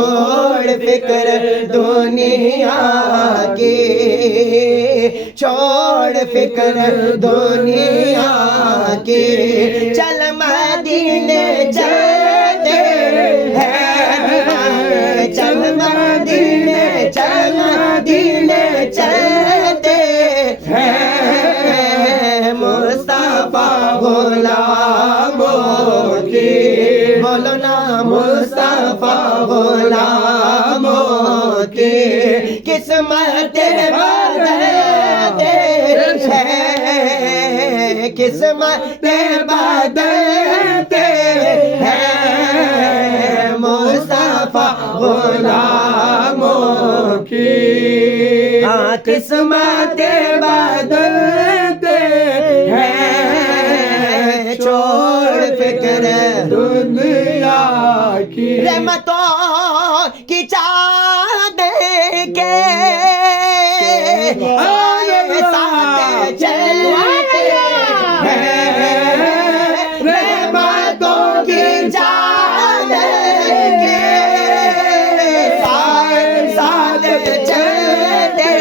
چھوڑ فکر دنیا کی، چھوڑ فکر دنیا کی، چل مدینے چلتے ہیں، چل مدینے، چل مدینے چلتے ہیں، مصطفیٰ غلاموں کی، بولو نا مصطفیٰ غلاموں کی قسمت بدلتے ہیں، قسمت بدلتے ہیں، مصطفیٰ غلاموں کی قسمت بدلتے ہیں، چھوڑ فکر دنیا کی، رحمتوں کی چادر کے ساتھ چلتے ہیں، رحمتوں کی چادر کے ساتھ چلتے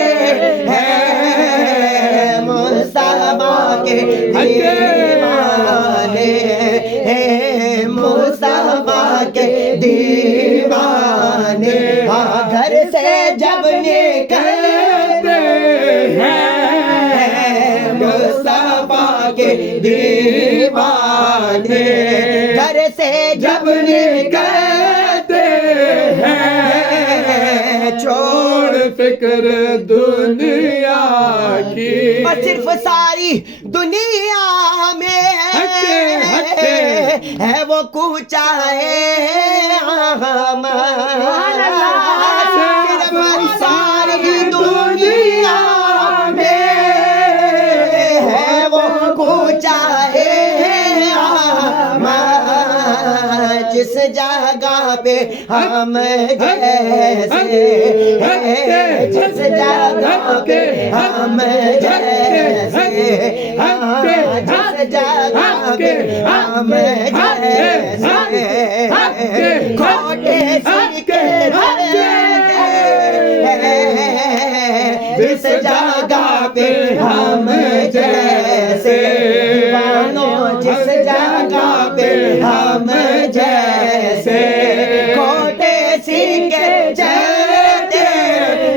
ہیں، مصطفیٰ کے دیوانے ہیں، مصطفیٰ کے دیوانے، گھر سے جب نکلتے ہیں، مصطفیٰ کے دیوانے، گھر سے جب نکلتے ہیں، چھوڑ فکر دنیا کی، اور صرف ساری دنیا میں ہے وہ کوچہ ہمارا، صرف ساری دنیا میں ہے وہ کوچہ ہمارا، جس جگہ پہ ہم جیسے، جس جگہ پہ ہم جیسے، جس جگہ پہ ہم جیسے، کھوٹے سکے جس جگہ پہ ہم جیسے، جس جگہ پہ ہم جیسے، کھوٹے سکے چلتے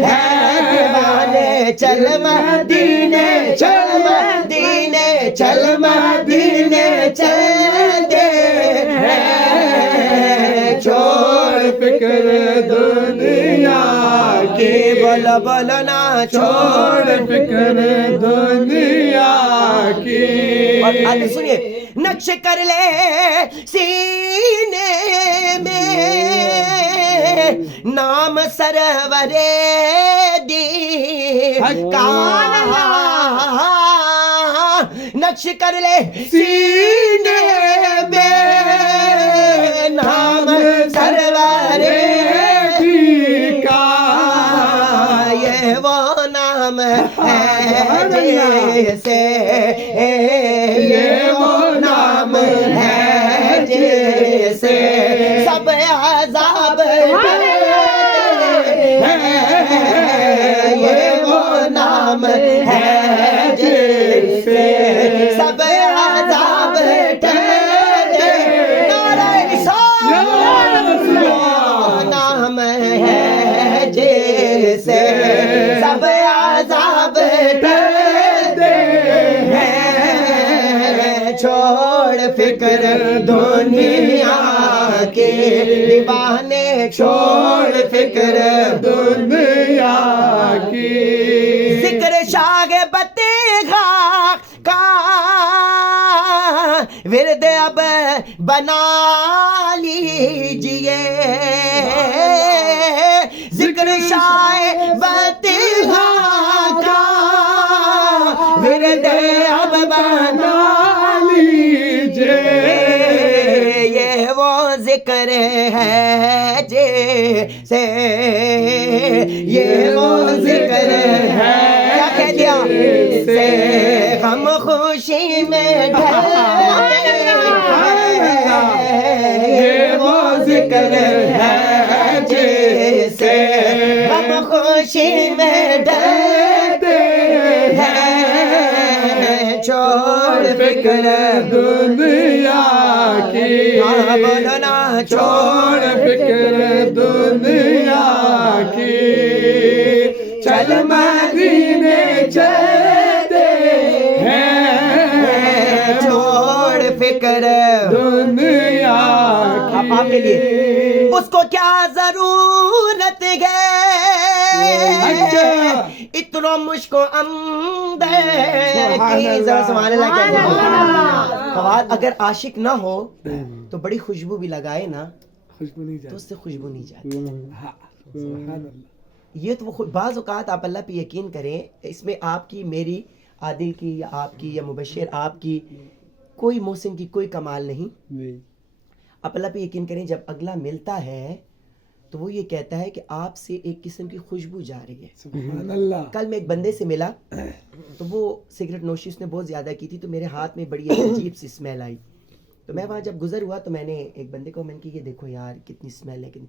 ہیں، دیوانے چل مدینے، چل مدینے، چل مدینے چلتے ہیں، چھوڑ فکر دنیا کی، بولو بولو نا چھوڑ فکر دنیا کی، اور آگے سنیے، نقش کر لے سینے میں نام سرور دی کا، نقش کر لے سینے میں نام سرور دی کا، یہ وہ نام ہے جیسے، یہ وہ نام ہے جیسے سب عذاب یہ وہ نام ہے جیسے سب عذاب نام ہے جیسے سب عذاب چھوڑ فکر دنیا کے، دیوانے چھوڑ فکر دنیا کی، ذکر شاہ بطیغہ کا ورد اب بنا لیجئے، ذکر شاہ بطیغہ کا ورد اب بنا لیجئے، یہ وہ ذکر ہے جیسے، یہ وہ ذکر ہے، کیا کہہ دیا سے ہم خوشی میں ڈھلتے ہیں، یہ وہ ذکر ہے جیسے نشی میں ڈرتے ہیں چھوڑ فکر دنیا کی ہاں بولو نا چھوڑ فکر دنیا کی چل مدینے چلتے ہیں چھوڑ فکر دنیا کی آپ کے لیے اس کو کیا ضرورت ہے اتنا مشکو اندر کی ذرا سبحان اللہ کہہ فواد اگر عاشق نہ ہو تو بڑی خوشبو بھی لگائے نا خوشبو نہیں تو اس سے خوشبو نہیں جاتی سبحان اللہ یہ تو وہ بعض اوقات آپ اللہ پہ یقین کریں اس میں آپ کی میری عادل کی یا آپ کی یا مبشر آپ کی کوئی محسن کی کوئی کمال نہیں آپ اللہ پہ یقین کریں جب اگلا ملتا ہے تو وہ یہ کہتا ہے کہ آپ سے ایک قسم کی خوشبو جا رہی ہے سبحان اللہ کل میں ایک بندے سے ملا تو وہ سگریٹ نوشی اس نے بہت زیادہ کی تھی تو میرے ہاتھ میں بڑی عجیب سی اسمیل آئی تو میں وہاں جب گزر ہوا تو میں نے ایک بندے کو میں نے کہا یہ دیکھو یار کتنی اسمیل ہے کتنی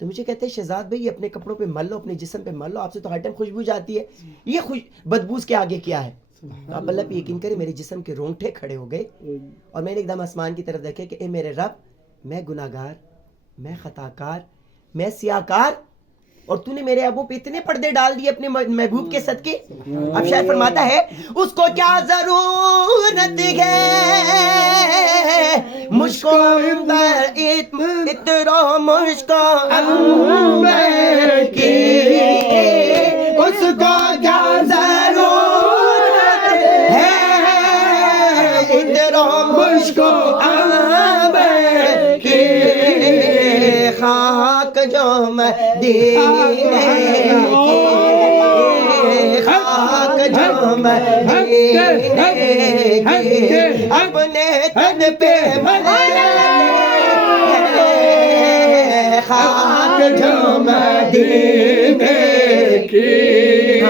تو مجھے کہتے ہیں شہزاد بھائی اپنے کپڑوں پہ مل لو اپنے جسم پہ مل لو آپ سے تو ہر ٹائم خوشبو جاتی ہے یہ بدبوز کے آگے کیا ہے تو آپ اللہ پہ یقین کریں میرے جسم کے رونگٹے کھڑے ہو گئے اور میں نے ایک دم آسمان کی طرف دیکھا کہ اے میرے رب میں گناہگار میں خطاکار میں سیاہکار اور تو نے میرے ابو پہ اتنے پردے ڈال دیے اپنے محبوب کے صدقے اب شاید فرماتا ہے اس کو کیا ضرورت ہے مجھ کو اندر اترو مجھ کو اندر کی اس کو کیا ضرورت ہے اترو مجھ کو اندر کی خاک جو مدینے کی خاک جو مدینے کی اپنے تن پہ خاک جو مدینے کی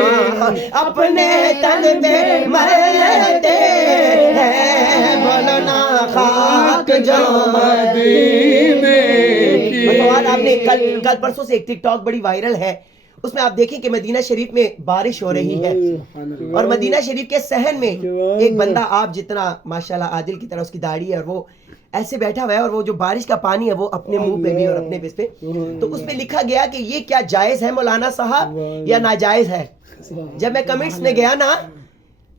اپنے تن پہ مرتے ہیں بولو نا خاک جو مدینے آپ نے کل پرسوں سے ایک ٹک ٹاک بڑی وائرل ہے اس میں آپ دیکھیں کہ مدینہ شریف میں بارش ہو رہی ہے اور مدینہ شریف کے صحن میں ایک بندہ آپ جتنا ماشاءاللہ عادل کی طرح اس کی داڑھی ہے اور وہ ایسے بیٹھا ہوا ہے اور وہ جو بارش کا پانی ہے وہ اپنے منہ پہ بھی اور اپنے پہ تو اس پہ لکھا گیا کہ یہ کیا جائز ہے مولانا صاحب یا ناجائز ہے جب میں کمنٹس میں گیا نا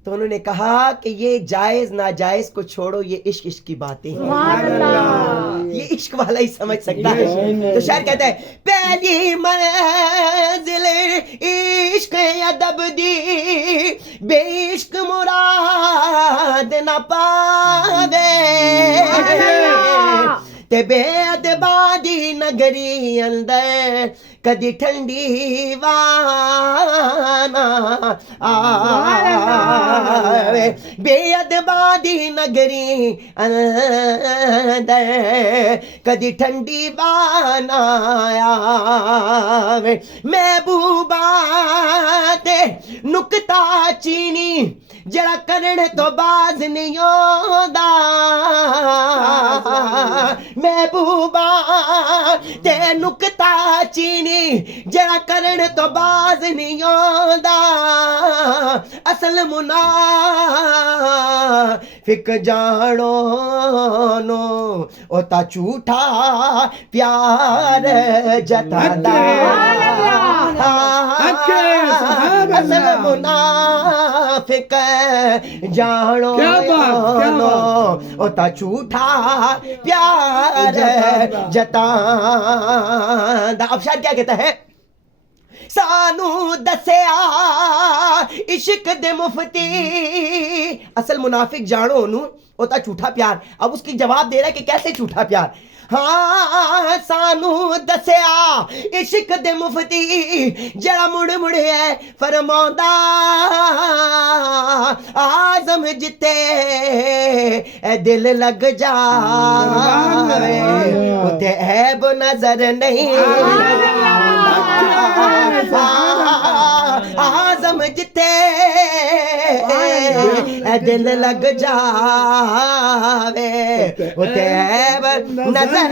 تو انہوں نے کہا کہ یہ جائز ناجائز کو چھوڑو یہ عشق عشق کی باتیں یہ عشق والا ہی سمجھ سکتا ہے تو شاعر کہتا ہے پہلی منزل عشق ادب دی بے عشق مراد نہ پاوے تے بے ادبا دی نگری اندر کدی ٹھنڈی وانا آوے بے ادبا دی نگری اندر کدی ٹھنڈی وانا آوے محبوبہ تے نکتا چینی جڑا کرنے تو باز نہیں ہوندا محبوبہ تے نکتا چینی جڑا کرنے تو باز نہیں ہوندا اصل منافق جانو نو او تا جھوٹا پیار جتادا اصل منافق جانو نو او تا جھوٹا پیار جتادا اب شاید کیا کہتا ہے سانو دسیا عشق دے مفتی اصل منافق جانو نو ہوتا جھوٹا پیار اب اس کی جواب دے رہا ہے کہ کیسے جھوٹا پیار ہاں سانو دسیا عشق دے مفتی جڑا مڑ مڑ ہے فرماؤندا آزم جتے اے دل لگ جاوے اتے عیب نظر نہیں آزم جتے اے دل لگ جاوے تیب نظر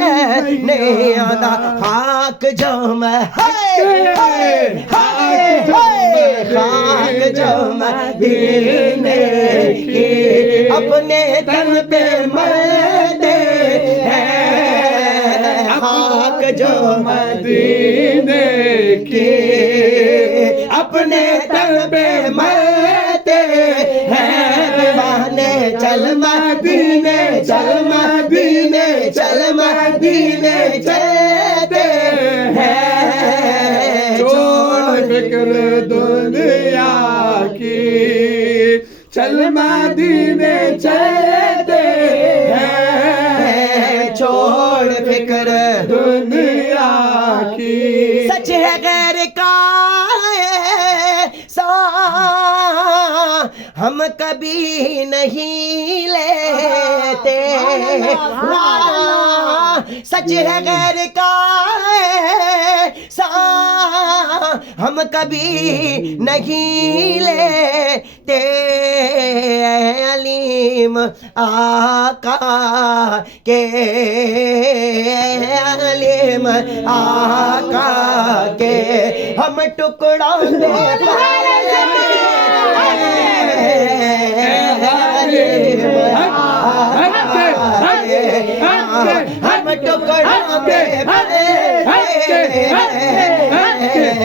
نہیں آتا خاک جو میں خاک جو مدینے کی اپنے تن پہ مرتے ہیں خاک جو مدینے کی اپنے تن پہ مرتے ہیں دیوانے چل مدینے چل مدینے چل مدینے چلتے ہیں چھوڑ فکر دنیا کی چل مدینے چلتے ہیں چھوڑ فکر دنیا کی سچ ہے غیر کا ایسا ہم کبھی نہیں لیتے سچ ہے غیر کا ایسا ہم کبھی نہیں لیتے علیم آقا کے علیم آقا کے ہم ٹکڑوں میں ہم ٹکڑوں پہ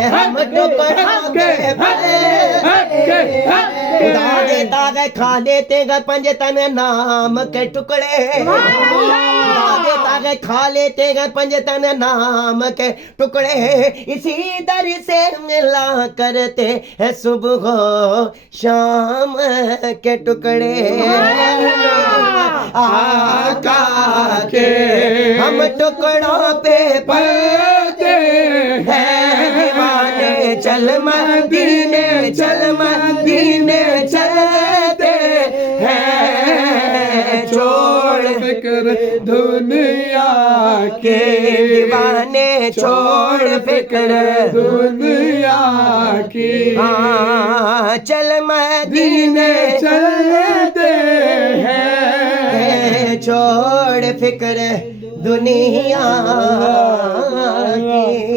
ہم ٹکڑوں پہ خدا دیتا ہے کھا لیتے گے پنج تن نام کے ٹکڑے خدا دیتا ہے کھا لیتے گے پنج تن نام کے ٹکڑے اسی در سے ملا کرتے ہیں صبح و شام کے ٹکڑے آقا کے ہم ٹکڑوں پہ پڑتے ہیں دیوانے چل مدینے چل مدینے چلتے ہیں چھوڑ فکر دنیا کے دیوانے چھوڑ فکر دنیا کی ہاں چل مدینے چلتے ہیں چھوڑ فکر دنیا کی